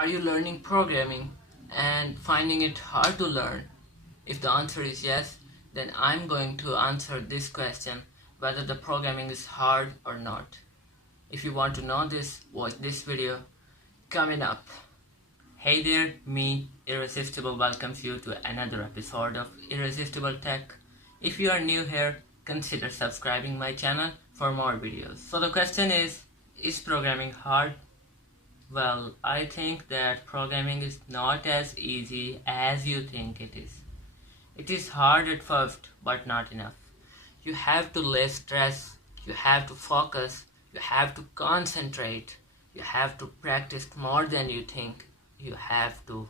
Are you learning programming and finding it hard to learn? If the answer is yes, then I'm going to answer this question, whether the programming is hard or not. If you want to know this, watch this video coming up. Hey there, me, Irresistible, welcomes you to another episode of Irresistible Tech. If you are new here, consider subscribing my channel for more videos. So the question is programming hard? Well, I think that programming is not as easy as you think it is. It is hard at first, but not enough. You have to less stress, you have to focus, you have to concentrate, you have to practice more than you think. You have to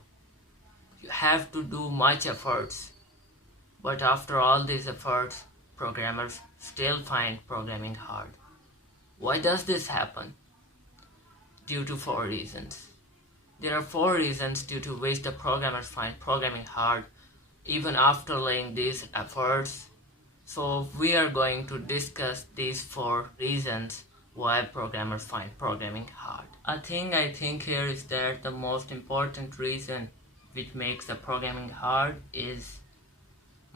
do much efforts. But after all these efforts, programmers still find programming hard. Why does this happen? Due to 4 reasons. There are 4 reasons due to which the programmers find programming hard even after laying these efforts. So we are going to discuss these 4 reasons why programmers find programming hard. A thing I think here is that the most important reason which makes the programming hard is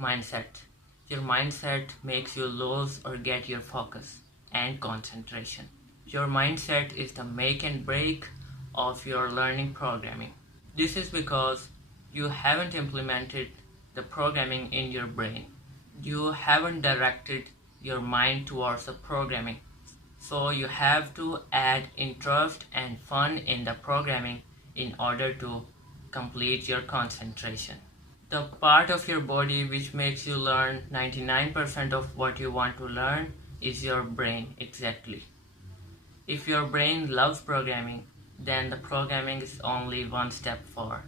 mindset. Your mindset makes you lose or get your focus and concentration. Your mindset is the make and break of your learning programming. This is because you haven't implemented the programming in your brain. You haven't directed your mind towards the programming. So you have to add interest and fun in the programming in order to complete your concentration. The part of your body which makes you learn 99% of what you want to learn is your brain, exactly. If your brain loves programming, then the programming is only one step forward.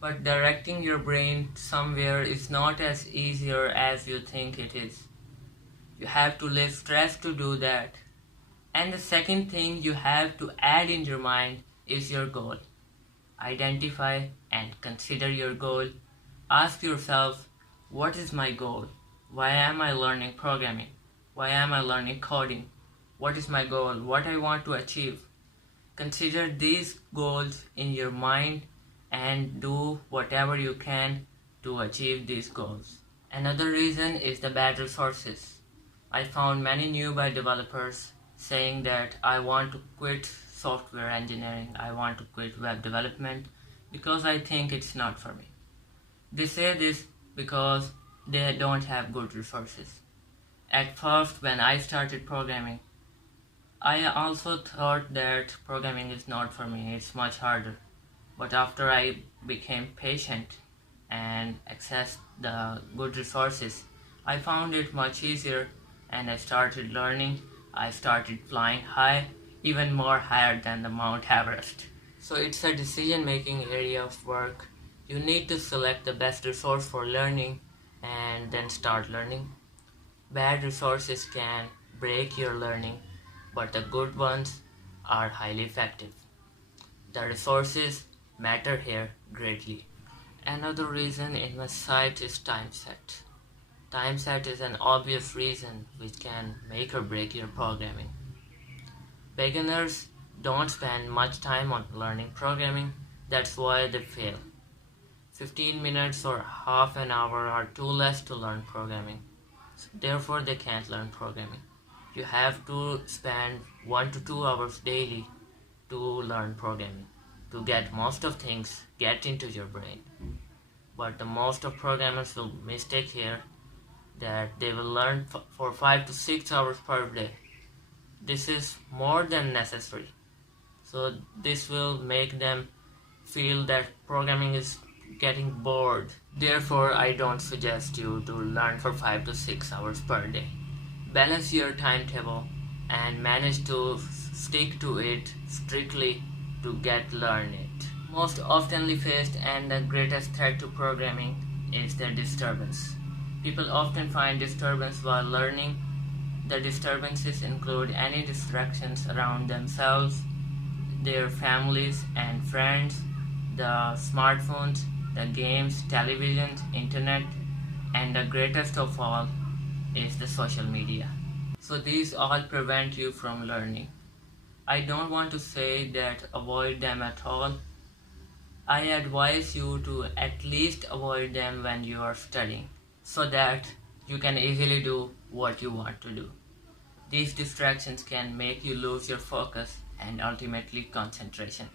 But directing your brain somewhere is not as easier as you think it is. You have to live stress to do that. And the second thing you have to add in your mind is your goal. Identify and consider your goal. Ask yourself, what is my goal? Why am I learning programming? Why am I learning coding? What is my goal? What I want to achieve? Consider these goals in your mind and do whatever you can to achieve these goals. Another reason is the bad resources. I found many newbie developers saying that I want to quit software engineering, I want to quit web development because I think it's not for me. They say this because they don't have good resources. At first, when I started programming, I also thought that programming is not for me, it's much harder. But after I became patient and accessed the good resources, I found it much easier and I started learning. I started flying high, even more higher than the Mount Everest. So it's a decision-making area of work. You need to select the best resource for learning and then start learning. Bad resources can break your learning, but the good ones are highly effective. The resources matter here greatly. Another reason in my sight is time set. Time set is an obvious reason which can make or break your programming. Beginners don't spend much time on learning programming, that's why they fail. 15 minutes or half an hour are too less to learn programming. Therefore, they can't learn programming. You have to spend 1 to 2 hours daily to learn programming, to get most of things get into your brain. But the most of programmers will mistake here that they will learn for 5 to 6 hours per day. This is more than necessary. So this will make them feel that programming is getting bored. Therefore, I don't suggest you to learn for 5 to 6 hours per day. Balance your timetable and manage to stick to it strictly to learn it. Most oftenly faced and the greatest threat to programming is the disturbance. People often find disturbance while learning. The disturbances include any distractions around themselves, their families and friends, the smartphones, the games, televisions, internet, and the greatest of all is the social media. So these all prevent you from learning. I don't want to say that avoid them at all, I advise you to at least avoid them when you are studying, so that you can easily do what you want to do. These distractions can make you lose your focus and ultimately concentration.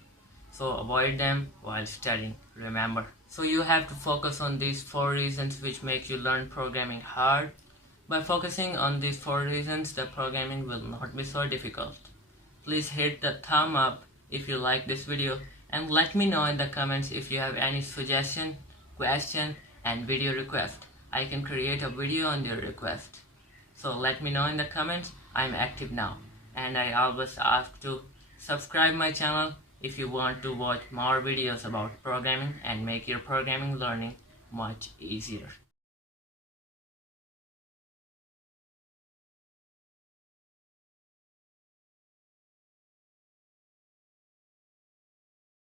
So avoid them while studying, remember. So you have to focus on these 4 reasons which make you learn programming hard. By focusing on these 4 reasons, the programming will not be so difficult. Please hit the thumb up if you like this video, and let me know in the comments if you have any suggestion, question and video request. I can create a video on your request. So let me know in the comments. I'm active now, and I always ask to subscribe my channel if you want to watch more videos about programming and make your programming learning much easier.